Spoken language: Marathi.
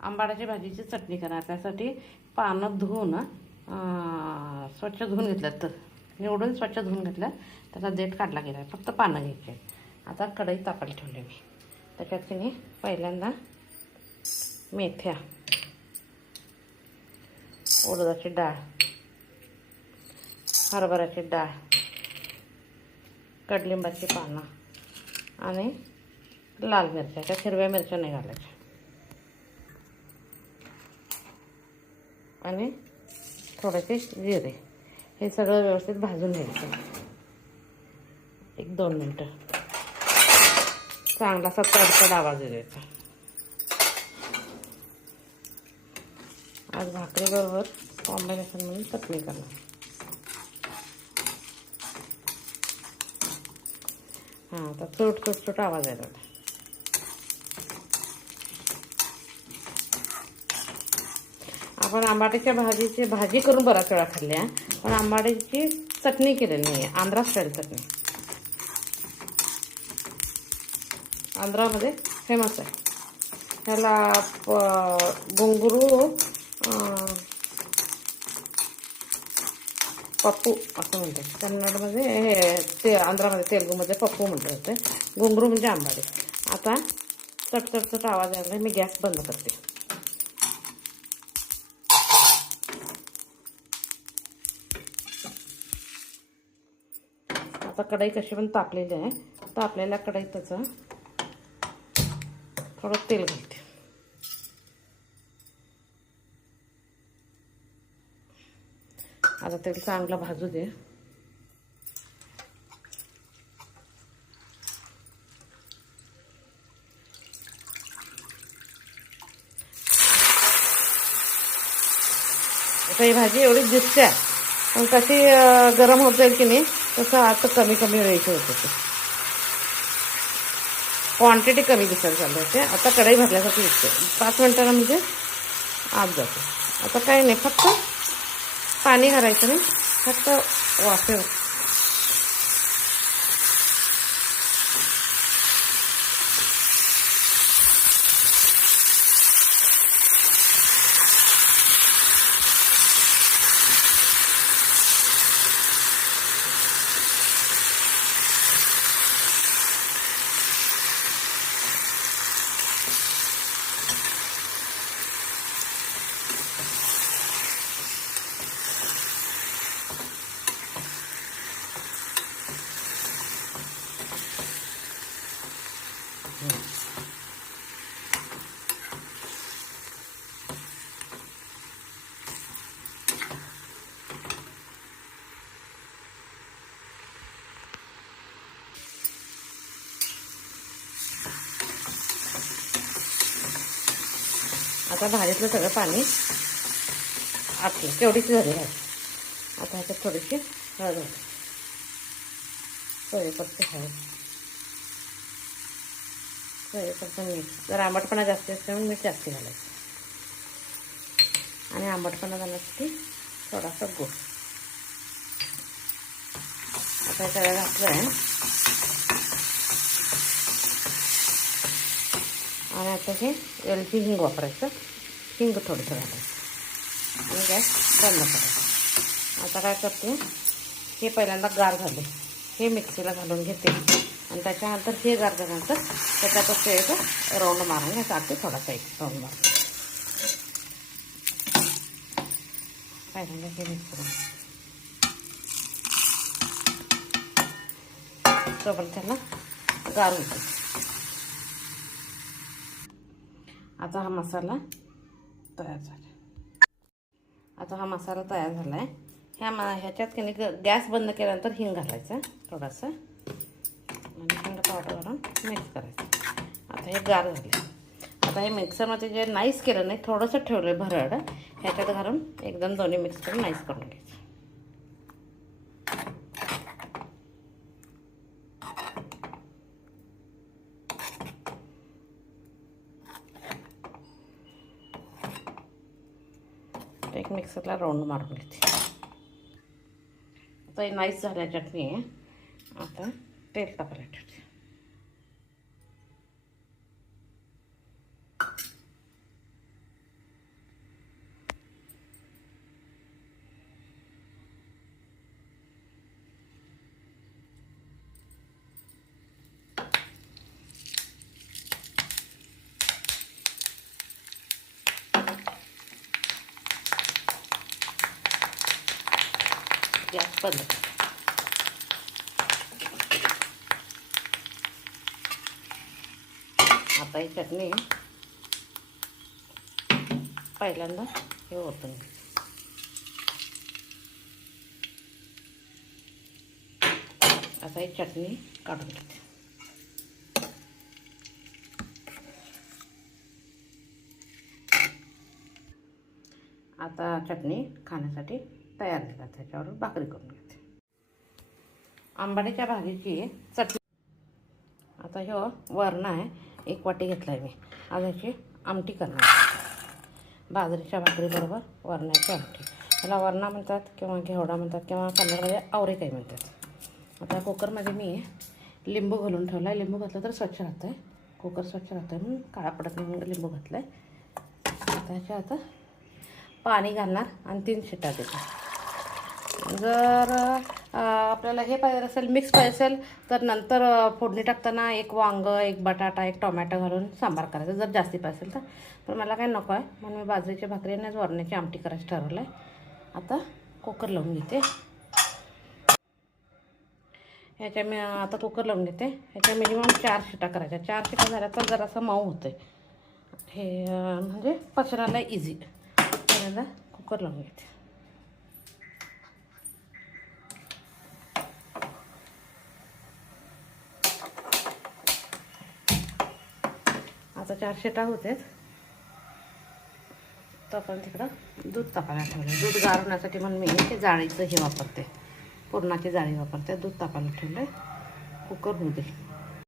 आंबाड्याच्या भाजीची चटणी करणार. त्यासाठी पानं धुवून स्वच्छ धुवून घेतल्यात, तर निवडून स्वच्छ धुवून घेतल्यात. त्याचा देठ काढला गेला आहे, फक्त पानं घ्यायचे. आता कढई तापायला ठेवली मी. त्याच्यात की नाही पहिल्यांदा मेथ्या, उडदाची डाळ, हरभऱ्याची डाळ, कडलिंबाची पानं आणि लाल मिरच्या. त्या हिरव्या मिरच्या नाही घालायच्या. आणि थोडेसे जिरे. हे सगळं व्यवस्थित भाजून घ्यायचं 1-2 मिनटं. चांगला असा तडतड आवाज द्यायचा. आज भाकरीबरोबर कॉम्बिनेशन म्हणून चटणी करणार. हां, आता चोट आवाज येतो. आपण आंबाड्याच्या भाजीची भाजी करून बराच वेळा खाल्ल्या, पण आंबाड्याची चटणी केलेली नाही आहे. आंध्रा स्टाईल चटणी आंध्रामध्ये फेमस आहे. ह्याला गोंगरू पप्पू असं म्हणतात. कन्नडमध्ये हे ते आंध्रामध्ये तेलुगूमध्ये पप्पू म्हटलं जाते. गोंगरू म्हणजे आंबाडे. आता चटचट आवाज यायला मी गॅस बंद करते. आता कढई कशी पण तापलेली आहे. तापलेल्या कढईत त्याचं थोडं तेल घालते. आता तेल चांगलं भाजू दे. आता ही भाजी एवढी दिसते, पण कशी गरम होत जाईल की नाही तसं आता कमी वेळेची होत होते. क्वांटिटी कमी दिसायला चालू होते. आता कढई भरल्यासारखी दिसते. 5 मिनिटांना म्हणजे आत जाते. आता काही नाही, फक्त पाणी घालायचं नाही, फक्त वाफेवर. आता भाजीतलं सगळं पाणी आटलं. तेवढीच झाली भाजी. आता ह्याच्यात थोडीशी हळद घालते. चवीपुरती हळद, चवीपुरतं मीठ. जर आंबटपणा जास्त असते म्हणून मीठ जास्त घालायचं. आणि आंबटपणा जाण्यासाठी थोडासा गूळ. आता हे सगळं घातलं आहे. आणि आता हे वेलची हिंग वापरायचं. हिंग थोडंसं घालायचं आणि गॅस बंद करायचं. आता काय करते, हे पहिल्यांदा गार झाले हे मिक्सीला घालून घेते. आणि त्याच्यानंतर हे गार झाल्यानंतर त्याच्यातच ते एक राऊंड मारून घ्यायचा. अगदी थोडासा एक राऊंड मारून पहिल्यांदा हे मिक्स करून सोबत त्याला गार होते. आता हा मसाला तयार झाला. आता हा मसाला तयार झाला आहे. ह्याच्यात की नाही गॅस बंद केल्यानंतर हिंग घालायचं थोडासा आणि हिंग पावडर घालून मिक्स करायचं. आता हे गार झाले. आता हे मिक्सरमध्ये जे नाईस केलं नाही, थोडंसं ठेवलं आहे भरड, ह्याच्यात घालून एकदम दोन्ही मिक्स करून नाईस करून घ्यायचं. एक मिक्सरला राऊंड मारून घेते. आता ही नाईस झाल्या चटणी आहे. आता तेल टाकायला ठेवते. गॅस बंद करायचा. आता ही चटणी पहिल्यांदा हे ओतून घ्यायचं. आता ही चटणी काढून घ्यायची. आता चटणी खाण्यासाठी तयार झाली. त्याच्यावर भाकरी करून घ्यायची. आंबाड्याच्या भाजीची चटणी. आता हे वरण आहे, 1 वाटी घेतला आहे मी. आज ह्याची आमटी करणार. बाजरीच्या भाकरीबरोबर वरणाची आमटी. त्याला वरणा म्हणतात किंवा घेवडा म्हणतात किंवा कन्नडमध्ये आवरेकाई म्हणतात. आता कुकरमध्ये मी लिंबू घालून ठेवला आहे. लिंबू घातलं तर स्वच्छ राहतं आहे. कुकर स्वच्छ राहतं आहे म्हणून काळा पडत नाही म्हणून लिंबू घातलं आहे. आता पाणी घालणार आणि 3 शिट्ट्या देणार. जर आपल्याला हे पाहिजे असेल, मिक्स पाहिजे असेल, तर नंतर फोडणी टाकताना 1 वांगं, 1 बटाटा, 1 टोमॅटो घालून सांबार करायचं जर जास्ती पाहिजे असेल तर. पण मला काही नको आहे म्हणून मी बाजरीच्या भाकरीने वरण्याची आमटी करायचं ठरवलं आहे. आता कुकर लावून घेते. आता कुकर लावून घेते. ह्याच्या मिनिमम 4 शिट्या करायच्या. 4 शिट्या झाल्या तर जरासं मऊ होतं हे, म्हणजे पचनाला इझी. पहिल्यांदा कुकर लावून घेते. आता 4 शिट्या होते तर आपण तिकडं दूध तापायला ठेवलं. दूध गार होण्यासाठी म्हणून मी ते जाळीचं हे वापरते, पुरणाची जाळी वापरते. दूध तापायला ठेवलं. कुकर होऊ दे.